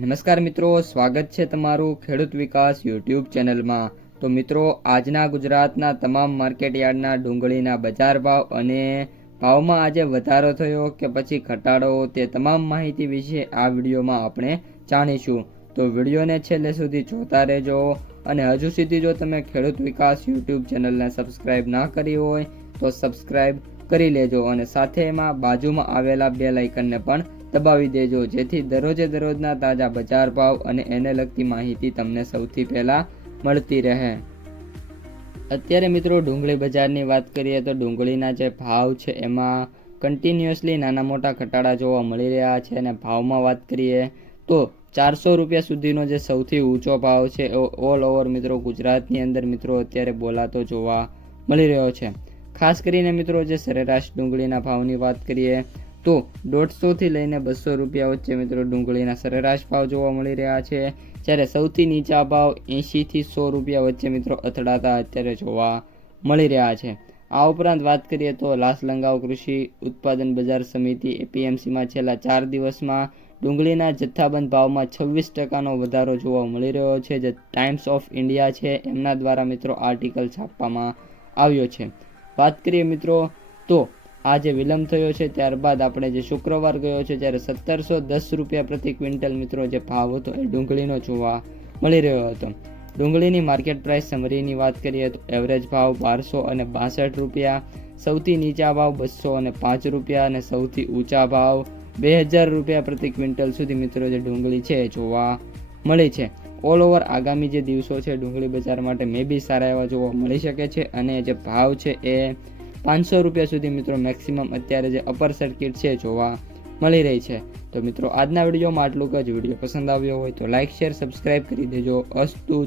નમસ્કાર મિત્રો, સ્વાગત છે તમારું ખેડૂત વિકાસ યુટ્યુબ ચેનલમાં. તો મિત્રો, આજના ગુજરાતના તમામ માર્કેટ યાર્ડના ડુંગળીના બજાર ભાવ અને ભાવમાં આજે વધારો થયો કે પછી ઘટાડો તે તમામ માહિતી વિશે આ વિડીયોમાં આપણે જાણીશું. તો વિડીયોને છેલ્લે સુધી જોતા રહેજો અને હજુ સુધી જો તમે ખેડૂત વિકાસ યુટ્યુબ ચેનલને સબસ્ક્રાઇબ ના કરી હોય તો સબસ્ક્રાઇબ કરી લેજો અને સાથે એમાં બાજુમાં આવેલા બે લાઇકનને પણ દબાવી દેજો. જેથી દરરોજે દરરોજના તાજા બજાર ભાવ અને એને લગતી માહિતી તમને સૌથી પહેલા મળતી રહે. અત્યારે મિત્રો ડુંગળી બજારની વાત કરીએ તો ડુંગળીના જે ભાવ છે એમાં કન્ટિન્યુઅસલી નાના મોટા ઘટાડા જોવા મળી રહ્યા છે અને ભાવમાં વાત કરીએ તો ચારસો રૂપિયા સુધીનો જે સૌથી ઊંચો ભાવ છે એ ઓલ ઓવર મિત્રો ગુજરાતની અંદર મિત્રો અત્યારે બોલાતો જોવા મળી રહ્યો છે. ખાસ કરીને મિત્રો જે સરેરાશ ડુંગળીના ભાવની વાત કરીએ તો દોઢસોથી લઈને બસો રૂપિયા વચ્ચે મિત્રો ડુંગળીના સરેરાશ ભાવ જોવા મળી રહ્યા છે. જ્યારે સૌથી નીચા ભાવ એંશીથી સો રૂપિયા વચ્ચે મિત્રો અથડાતા અત્યારે જોવા મળી રહ્યા છે. આ ઉપરાંત વાત કરીએ તો લાસલંગાવ કૃષિ ઉત્પાદન બજાર સમિતિ એપીએમસીમાં છેલ્લા ચાર દિવસમાં ડુંગળીના જથ્થાબંધ ભાવમાં છવ્વીસ ટકાનો વધારો જોવા મળી રહ્યો છે. જે ટાઈમ્સ ઓફ ઇન્ડિયા છે, એમના દ્વારા મિત્રો આર્ટિકલ છાપવામાં આવ્યો છે. વાત કરીએ મિત્રો તો આ જે વિલંબ થયો છે, ત્યારબાદ આપણે જે શુક્રવાર ગયો છે જ્યારે સત્તરસો દસ રૂપિયા પ્રતિ ક્વિન્ટલ મિત્રો જે ભાવ હતો એ ડુંગળીનો જોવા મળી રહ્યો હતો. ડુંગળીની માર્કેટ પ્રાઇસ સમરીની વાત કરીએ તો એવરેજ ભાવ બારસો અને બાસઠ રૂપિયા, સૌથી નીચા ભાવ બસો અને પાંચ રૂપિયા અને સૌથી ઊંચા ભાવ બે હજાર રૂપિયા પ્રતિ ક્વિન્ટલ સુધી મિત્રો જે ડુંગળી છે એ જોવા મળી છે. ઓલ ઓવર આગામી જે દિવસો છે, ડુંગળી બજાર માટે મે બી સારા એવા જોવા મળી શકે છે અને જે ભાવ છે એ પાંચસો રૂપિયા સુધી મિત્રો મેક્સિમમ અત્યારે જે અપર સર્કિટ છે જોવા મળી રહી છે. તો મિત્રો આજના વિડીયોમાં આટલું જ. વીડિયો પસંદ આવ્યો હોય તો લાઇક શેર સબસ્ક્રાઇબ કરી દેજો. અસ્તુ